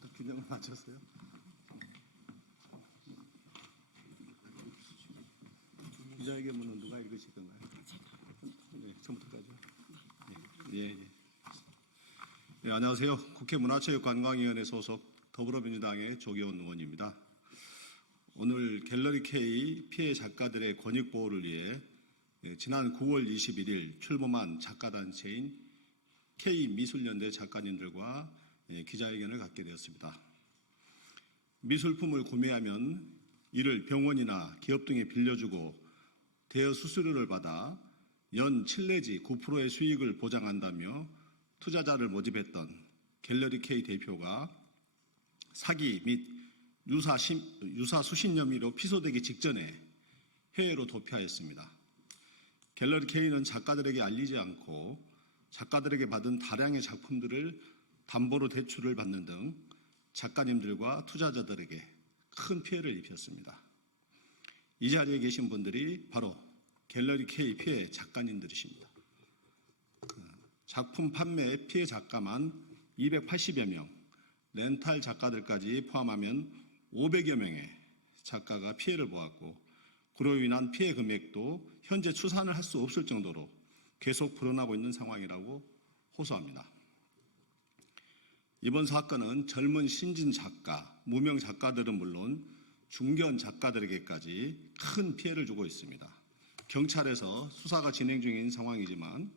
또 균형을 맞췄어요. 기자회견문은 누가 읽으실 건가요? 네, 처음부터까지요. 예. 네, 안녕하세요. 국회 문화체육관광위원회 소속 더불어민주당의 조계원 의원입니다. 오늘 갤러리 K 피해 작가들의 권익 보호를 위해 지난 9월 21일 출범한 작가단체인 K미술연대 작가님들과 기자회견을 갖게 되었습니다. 미술품을 구매하면 이를 병원이나 기업 등에 빌려주고 대여 수수료를 받아 연 7 내지 9%의 수익을 보장한다며 투자자를 모집했던 갤러리 K 대표가 사기 및 유사 수신 혐의로 피소되기 직전에 해외로 도피하였습니다. 갤러리 K는 작가들에게 알리지 않고 작가들에게 받은 다량의 작품들을 담보로 대출을 받는 등 작가님들과 투자자들에게 큰 피해를 입혔습니다. 이 자리에 계신 분들이 바로 갤러리 K 피해 작가님들이십니다. 작품 판매 피해 작가만 280여 명, 렌탈 작가들까지 포함하면 500여 명의 작가가 피해를 보았고 그로 인한 피해 금액도 현재 추산을 할 수 없을 정도로 계속 불어나고 있는 상황이라고 호소합니다. 이번 사건은 젊은 신진 작가, 무명 작가들은 물론 중견 작가들에게까지 큰 피해를 주고 있습니다. 경찰에서 수사가 진행 중인 상황이지만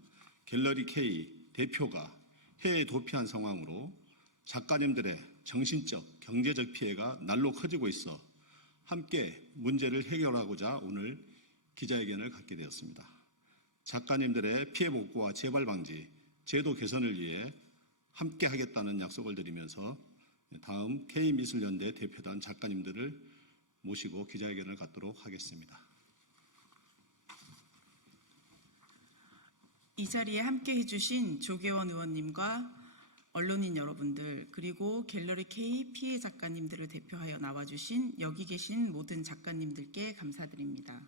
갤러리 K 대표가 해외에 도피한 상황으로 작가님들의 정신적, 경제적 피해가 날로 커지고 있어 함께 문제를 해결하고자 오늘 기자회견을 갖게 되었습니다. 작가님들의 피해 복구와 재발 방지, 제도 개선을 위해 함께 하겠다는 약속을 드리면서 다음 K미술연대 대표단 작가님들을 모시고 기자회견을 갖도록 하겠습니다. 이 자리에 함께 해주신 조계원 의원님과 언론인 여러분들 그리고 갤러리 K 피해 작가님들을 대표하여 나와주신 여기 계신 모든 작가님들께 감사드립니다.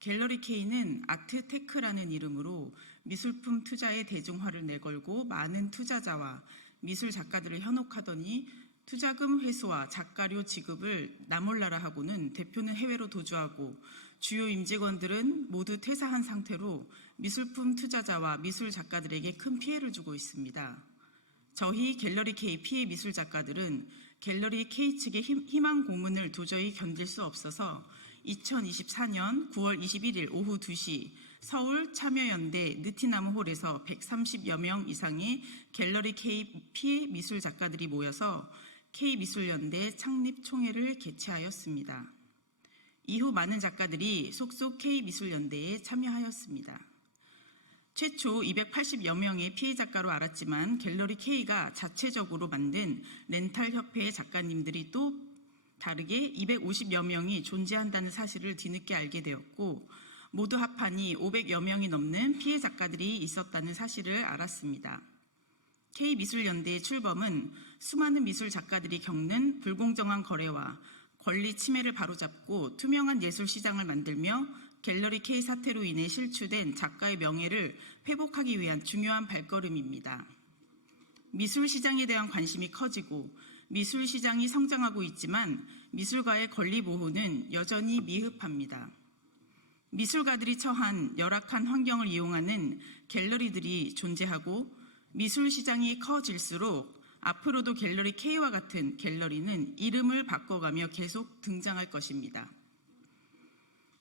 갤러리 K는 아트테크라는 이름으로 미술품 투자의 대중화를 내걸고 많은 투자자와 미술 작가들을 현혹하더니 투자금 회수와 작가료 지급을 나몰라라 하고는 대표는 해외로 도주하고 주요 임직원들은 모두 퇴사한 상태로 미술품 투자자와 미술 작가들에게 큰 피해를 주고 있습니다. 저희 갤러리 K 피해 미술 작가들은 갤러리 K 측의 희망 고문을 도저히 견딜 수 없어서 2024년 9월 21일 오후 2시 서울 참여연대 느티나무 홀에서 130여 명 이상의 갤러리 K 피해 미술 작가들이 모여서 K미술연대 창립 총회를 개최하였습니다. 이후 많은 작가들이 속속 K미술연대에 참여하였습니다. 최초 280여 명의 피해 작가로 알았지만 갤러리 K가 자체적으로 만든 렌탈협회의 작가님들이 또 다르게 250여 명이 존재한다는 사실을 뒤늦게 알게 되었고 모두 합하니 500여 명이 넘는 피해 작가들이 있었다는 사실을 알았습니다. K미술연대의 출범은 수많은 미술 작가들이 겪는 불공정한 거래와 권리 침해를 바로잡고 투명한 예술 시장을 만들며 갤러리 K 사태로 인해 실추된 작가의 명예를 회복하기 위한 중요한 발걸음입니다. 미술 시장에 대한 관심이 커지고 미술 시장이 성장하고 있지만 미술가의 권리 보호는 여전히 미흡합니다. 미술가들이 처한 열악한 환경을 이용하는 갤러리들이 존재하고 미술 시장이 커질수록 앞으로도 갤러리 K와 같은 갤러리는 이름을 바꿔가며 계속 등장할 것입니다.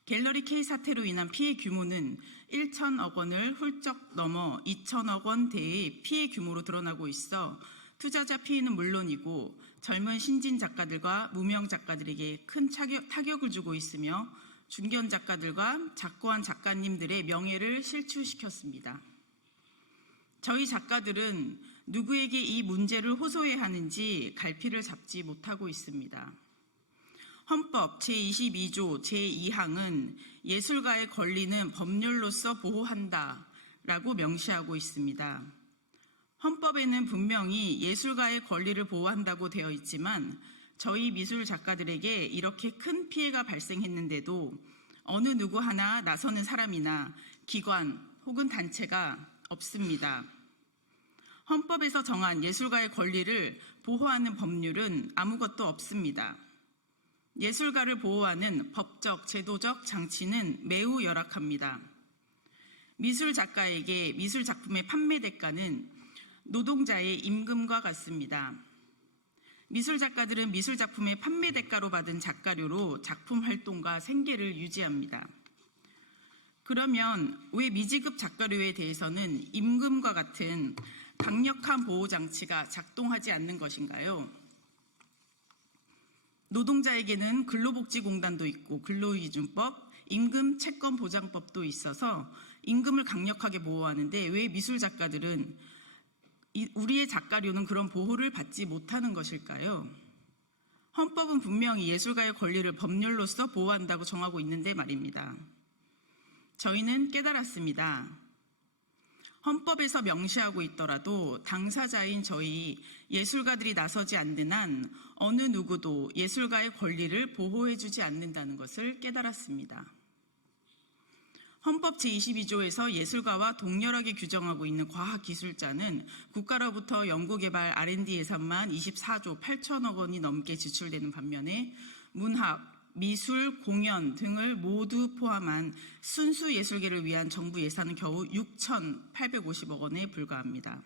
갤러리 K 사태로 인한 피해 규모는 1천억 원을 훌쩍 넘어 2천억 원대의 피해 규모로 드러나고 있어 투자자 피해는 물론이고 젊은 신진 작가들과 무명 작가들에게 큰 타격을 주고 있으며 중견 작가들과 작고한 작가님들의 명예를 실추시켰습니다. 저희 작가들은 누구에게 이 문제를 호소해야 하는지 갈피를 잡지 못하고 있습니다. 헌법 제22조 제2항은 예술가의 권리는 법률로서 보호한다라고 명시하고 있습니다. 헌법에는 분명히 예술가의 권리를 보호한다고 되어 있지만 저희 미술 작가들에게 이렇게 큰 피해가 발생했는데도 어느 누구 하나 나서는 사람이나 기관 혹은 단체가 없습니다. 헌법에서 정한 예술가의 권리를 보호하는 법률은 아무것도 없습니다. 예술가를 보호하는 법적, 제도적 장치는 매우 열악합니다. 미술 작가에게 미술 작품의 판매 대가는 노동자의 임금과 같습니다. 미술 작가들은 미술 작품의 판매 대가로 받은 작가료로 작품 활동과 생계를 유지합니다. 그러면 왜 미지급 작가료에 대해서는 임금과 같은 강력한 보호 장치가 작동하지 않는 것인가요? 노동자에게는 근로복지공단도 있고 근로기준법, 임금 채권보장법도 있어서 임금을 강력하게 보호하는데 왜 미술 작가들은 우리의 작가료는 그런 보호를 받지 못하는 것일까요? 헌법은 분명히 예술가의 권리를 법률로서 보호한다고 정하고 있는데 말입니다. 저희는 깨달았습니다. 헌법에서 명시하고 있더라도 당사자인 저희 예술가들이 나서지 않는 한 어느 누구도 예술가의 권리를 보호해주지 않는다는 것을 깨달았습니다. 헌법 제22조에서 예술가와 동일하게 규정하고 있는 과학기술자는 국가로부터 연구개발 R&D 예산만 24조 8천억 원이 넘게 지출되는 반면에 문학, 미술, 공연 등을 모두 포함한 순수 예술계를 위한 정부 예산은 겨우 6,850억 원에 불과합니다.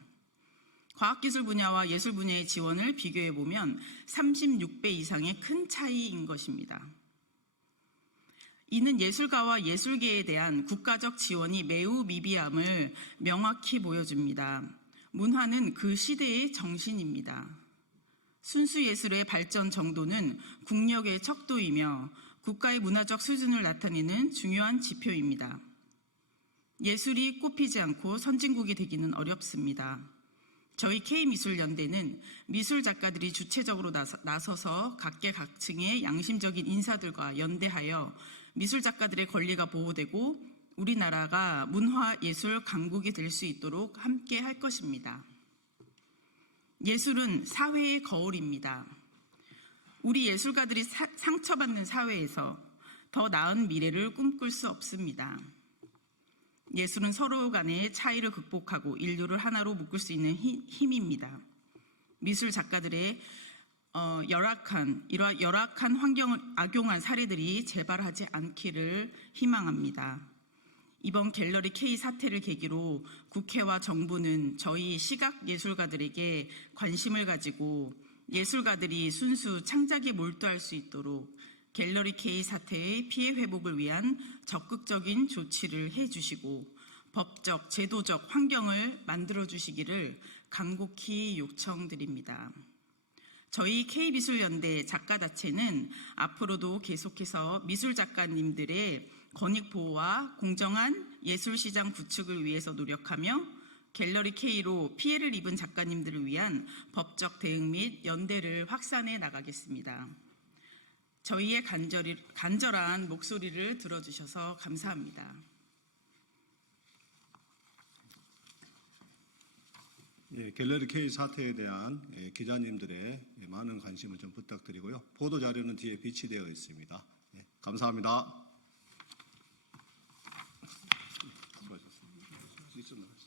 과학기술 분야와 예술 분야의 지원을 비교해보면 36배 이상의 큰 차이인 것입니다. 이는 예술가와 예술계에 대한 국가적 지원이 매우 미비함을 명확히 보여줍니다. 문화는 그 시대의 정신입니다. 순수 예술의 발전 정도는 국력의 척도이며 국가의 문화적 수준을 나타내는 중요한 지표입니다. 예술이 꽃피지 않고 선진국이 되기는 어렵습니다. 저희 K미술연대는 미술 작가들이 주체적으로 나서서 각계각층의 양심적인 인사들과 연대하여 미술 작가들의 권리가 보호되고 우리나라가 문화예술 강국이 될 수 있도록 함께 할 것입니다. 예술은 사회의 거울입니다. 우리 예술가들이 상처받는 사회에서 더 나은 미래를 꿈꿀 수 없습니다. 예술은 서로 간의 차이를 극복하고 인류를 하나로 묶을 수 있는 힘입니다. 미술 작가들의 열악한 환경을 악용한 사례들이 재발하지 않기를 희망합니다. 이번 갤러리 K 사태를 계기로 국회와 정부는 저희 시각 예술가들에게 관심을 가지고 예술가들이 순수 창작에 몰두할 수 있도록 갤러리 K 사태의 피해 회복을 위한 적극적인 조치를 해주시고 법적, 제도적 환경을 만들어주시기를 간곡히 요청드립니다. 저희 K미술연대 작가단체는 앞으로도 계속해서 미술 작가님들의 권익 보호와 공정한 예술시장 구축을 위해서 노력하며 갤러리 K로 피해를 입은 작가님들을 위한 법적 대응 및 연대를 확산해 나가겠습니다. 저희의 간절한 목소리를 들어주셔서 감사합니다. 예, 갤러리 K 사태에 대한 기자님들의 많은 관심을 좀 부탁드리고요. 보도 자료는 뒤에 비치되어 있습니다. 예, 감사합니다. 수고하셨습니다.